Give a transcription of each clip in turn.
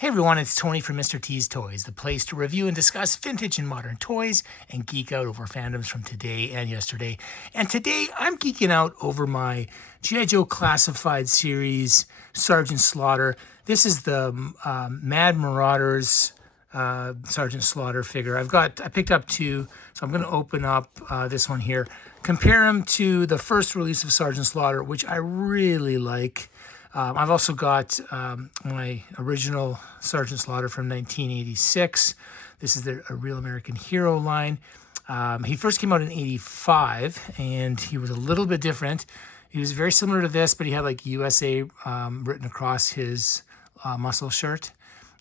Hey everyone, it's Tony from Mr. T's Toys, the place to review and discuss vintage and modern toys and geek out over fandoms from today and yesterday. And today I'm geeking out over my G.I. Joe Classified series, Sergeant Slaughter. This is the Mad Marauders Sergeant Slaughter figure. I picked up two, so I'm going to open up this one here. Compare them to the first release of Sergeant Slaughter, which I really like. I've also got my original Sergeant Slaughter from 1986. This is a Real American Hero line. He first came out in 85, and he was a little bit different. He was very similar to this, but he had like USA written across his muscle shirt.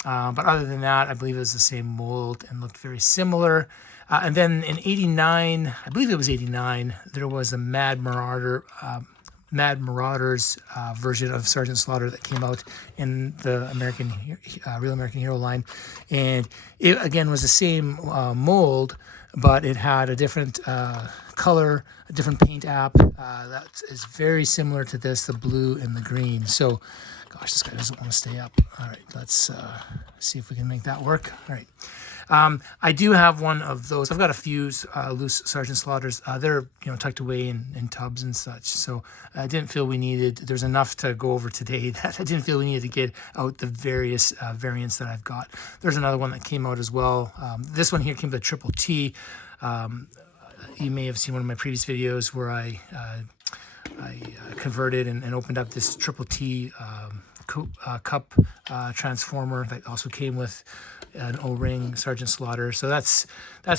But other than that, I believe it was the same mold and looked very similar. And then in 89, I believe it was 89, there was a Mad Marauders version of Sergeant Slaughter that came out in the Real American Hero line, and it again was the same mold, but it had a different color, a different paint app that is very similar to this, the blue and the green. So, gosh, this guy doesn't want to stay up. All right, let's see if we can make that work. All right. I do have one of those. I've got a few loose Sergeant Slaughters. They're tucked away in tubs and such. So I didn't feel we needed. There's enough to go over today that I didn't feel we needed to get out the various variants that I've got. There's another one that came out as well. This one here came with a triple T. You may have seen one of my previous videos where I converted and opened up this triple T cup transformer that also came with an O-ring Sergeant Slaughter. So that's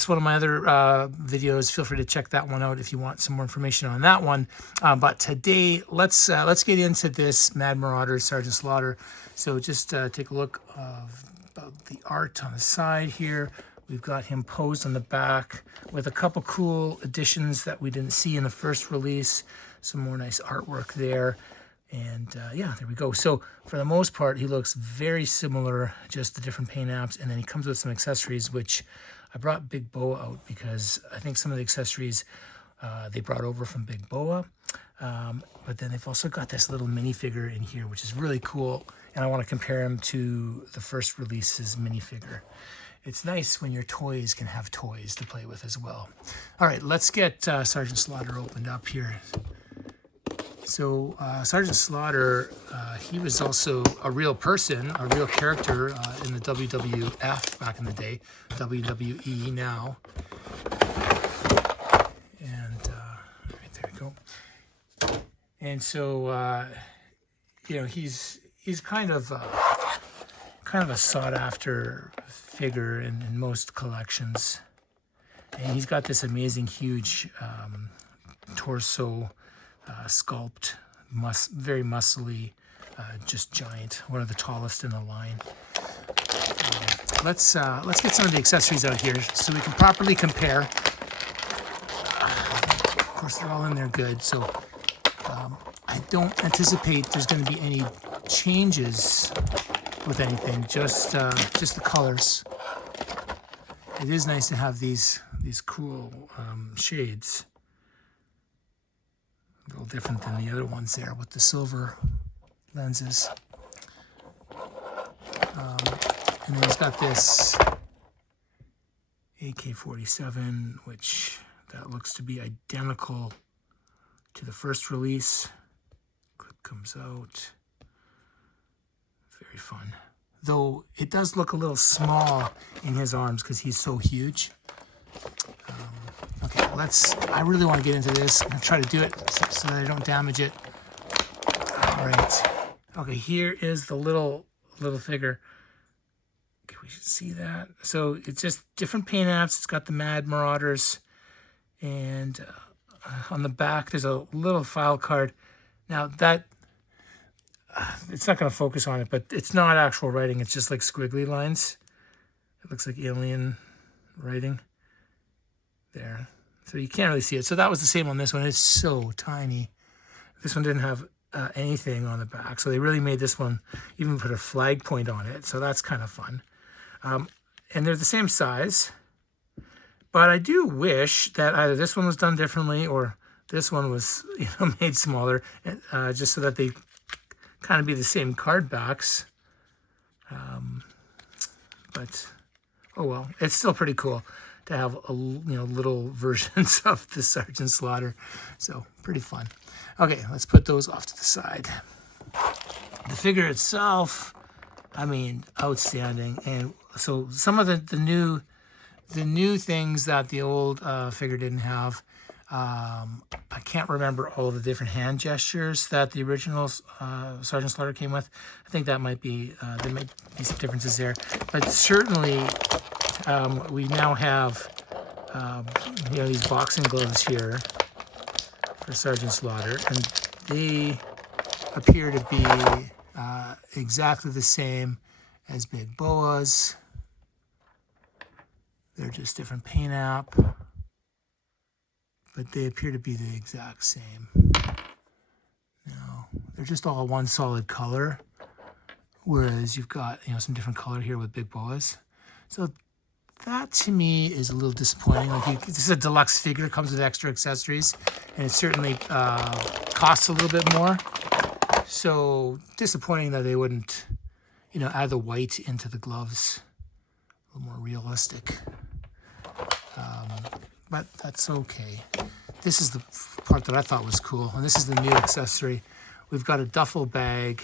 one of my other videos. Feel free to check that one out if you want some more information on that one. But today, let's get into this Mad Marauders Sergeant Slaughter. So just take a look about the art on the side here. We've got him posed on the back with a couple cool additions that we didn't see in the first release. Some more nice artwork there. And yeah, there we go. So for the most part, he looks very similar, just the different paint apps. And then he comes with some accessories, which I brought Big Boa out because I think some of the accessories they brought over from Big Boa. But then they've also got this little minifigure in here, which is really cool. And I want to compare him to the first release's minifigure. It's nice when your toys can have toys to play with as well. All right, let's get Sergeant Slaughter opened up here. So Sergeant Slaughter, he was also a real person, a real character in the WWF back in the day, WWE now. And right there we go. And so he's kind of a sought after figure in most collections, and he's got this amazing huge torso. Sculpt, very muscly, just giant, one of the tallest in the line. Let's get some of the accessories out here so we can properly compare. Of course, they're all in there good, so I don't anticipate there's going to be any changes with anything, just the colors. It is nice to have these cool shades. A little different than the other ones there with the silver lenses. And then he's got this AK-47, which that looks to be identical to the first release. Clip comes out. Very fun. Though it does look a little small in his arms because he's so huge. Okay, I really want to get into this. I'm going to try to do it so that I don't damage it. All right. Okay, here is the little figure. Okay, we should see that. So it's just different paint apps. It's got the Mad Marauders. And on the back, there's a little file card. Now that, it's not going to focus on it, but it's not actual writing. It's just like squiggly lines. It looks like alien writing. There. So you can't really see it. So that was the same on this one. It's so tiny. This one didn't have anything on the back. So they really made this one, even put a flag point on it. So that's kind of fun. And they're the same size. But I do wish that either this one was done differently or this one was made smaller, just so that they kind of be the same card backs. but oh well, it's still pretty cool to have little versions of the Sergeant Slaughter. So pretty fun. Okay, let's put those off to the side. The figure itself, I mean, outstanding. And so some of the new things that the old figure didn't have. I can't remember all of the different hand gestures that the original Sergeant Slaughter came with. I think that might be, there might be some differences there. But certainly, we now have, these boxing gloves here for Sergeant Slaughter. And they appear to be exactly the same as Big Boa's. They're just different paint app, but they appear to be the exact same. No, they're just all one solid color, whereas you've got some different color here with Big Boa's. So that to me is a little disappointing. Like this is a deluxe figure, comes with extra accessories, and it certainly costs a little bit more. So disappointing that they wouldn't, add the white into the gloves, a little more realistic. But that's okay. This is the part that I thought was cool, and this is the new accessory. We've got a duffel bag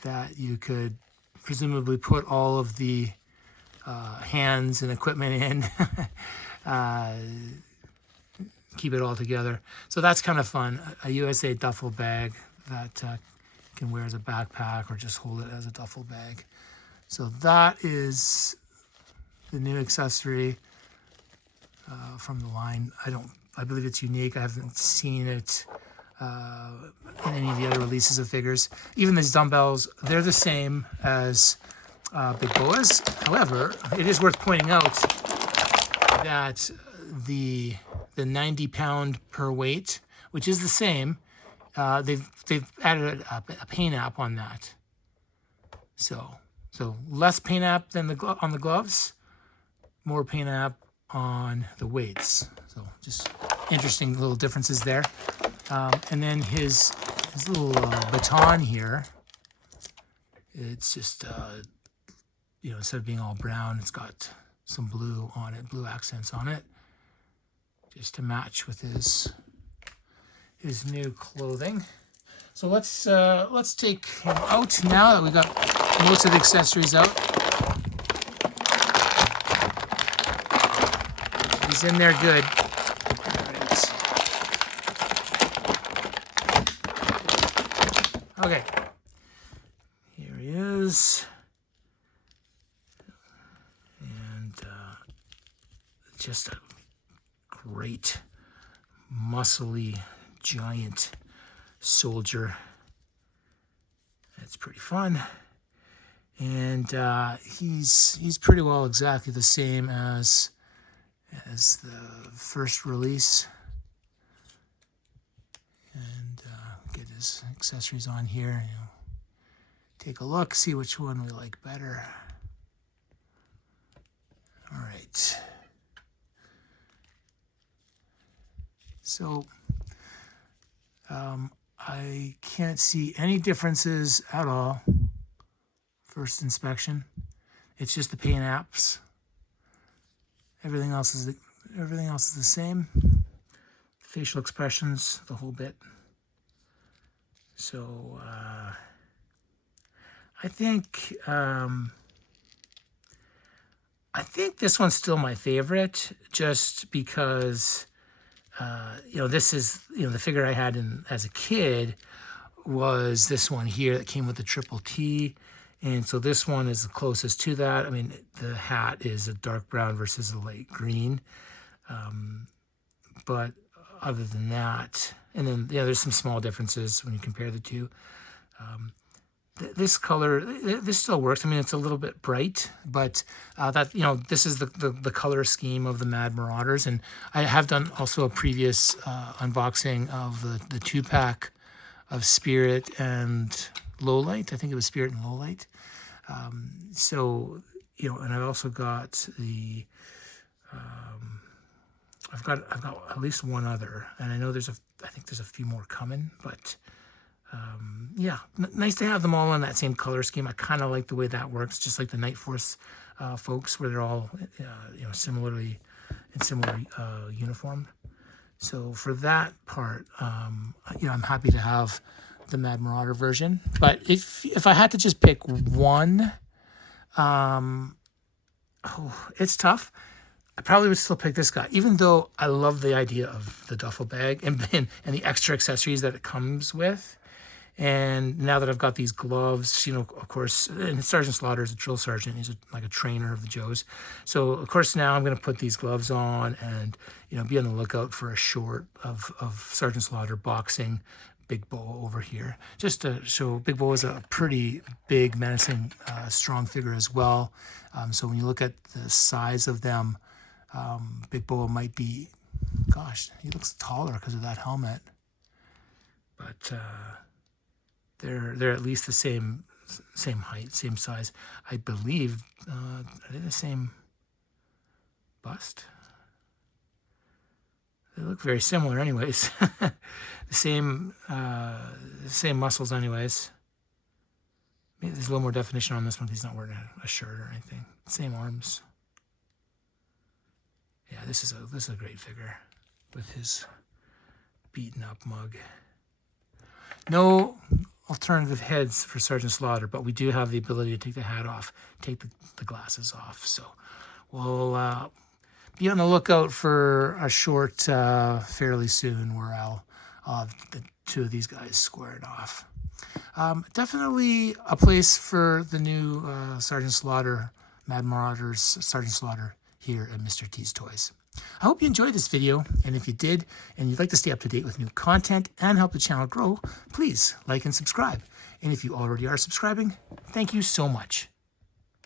that you could presumably put all of the hands and equipment in, keep it all together. So that's kind of fun. A USA duffel bag that you can wear as a backpack or just hold it as a duffel bag. So that is the new accessory from the line. I believe it's unique. I haven't seen it in any of the other releases of figures. Even these dumbbells, they're the same as Big Boa's. However, it is worth pointing out that the 90 pound per weight, which is the same, they've added a paint app on that. So less paint app than on the gloves, more paint app on the weights. So just interesting little differences there. And then his little baton here, it's just, instead of being all brown, it's got some blue on it, blue accents on it, just to match with his new clothing. So let's take him out now that we got most of the accessories out. He's in there good. All right. Okay. Here he is. And just a great, muscly, giant soldier. That's pretty fun. And he's pretty well exactly the same as the first release. And get his accessories on here. Take a look, see which one we like better. All right. So I can't see any differences at all. First inspection, it's just the paint apps. Everything else is the same. Facial expressions, the whole bit. So I think this one's still my favorite, just because this is the figure I had as a kid was this one here that came with the triple T. And so this one is the closest to that. I mean, the hat is a dark brown versus a light green. But other than that, and then, there's some small differences when you compare the two. This color, this still works. I mean, it's a little bit bright, but this is the color scheme of the Mad Marauders. And I have done also a previous unboxing of the 2-pack of Spirit and Lowlight. I think it was Spirit and Lowlight. And I've also got the, I've got at least one other, and I know I think there's a few more coming, but yeah, nice to have them all in that same color scheme. I kind of like the way that works, just like the Night Force folks, where they're all similarly in similar uniform. So for that part, I'm happy to have the Mad Marauder version. But if I had to just pick one, it's tough. I probably would still pick this guy, even though I love the idea of the duffel bag and the extra accessories that it comes with. And now that I've got these gloves, of course, and Sergeant Slaughter is a drill sergeant. He's like a trainer of the Joes. So, of course, now I'm going to put these gloves on and, be on the lookout for a short of Sergeant Slaughter boxing Big Bo over here. Just to show Big Bo is a pretty big, menacing, strong figure as well. So when you look at the size of them, Big Bo might be, gosh, he looks taller because of that helmet. But they're at least the same height, same size. I believe are they the same bust? They look very similar, anyways. the same muscles, anyways. Maybe there's a little more definition on this one. He's not wearing a shirt or anything. Same arms. Yeah, this is a great figure with his beaten up mug. No alternative heads for Sergeant Slaughter, but we do have the ability to take the hat off, take the glasses off. So we'll be on the lookout for a short fairly soon where I'll have the two of these guys squared off. Definitely a place for the new Sergeant Slaughter, Mad Marauders, Sergeant Slaughter here at Mr. T's Toys. I hope you enjoyed this video, and if you did, and you'd like to stay up to date with new content and help the channel grow, please like and subscribe. And if you already are subscribing, thank you so much.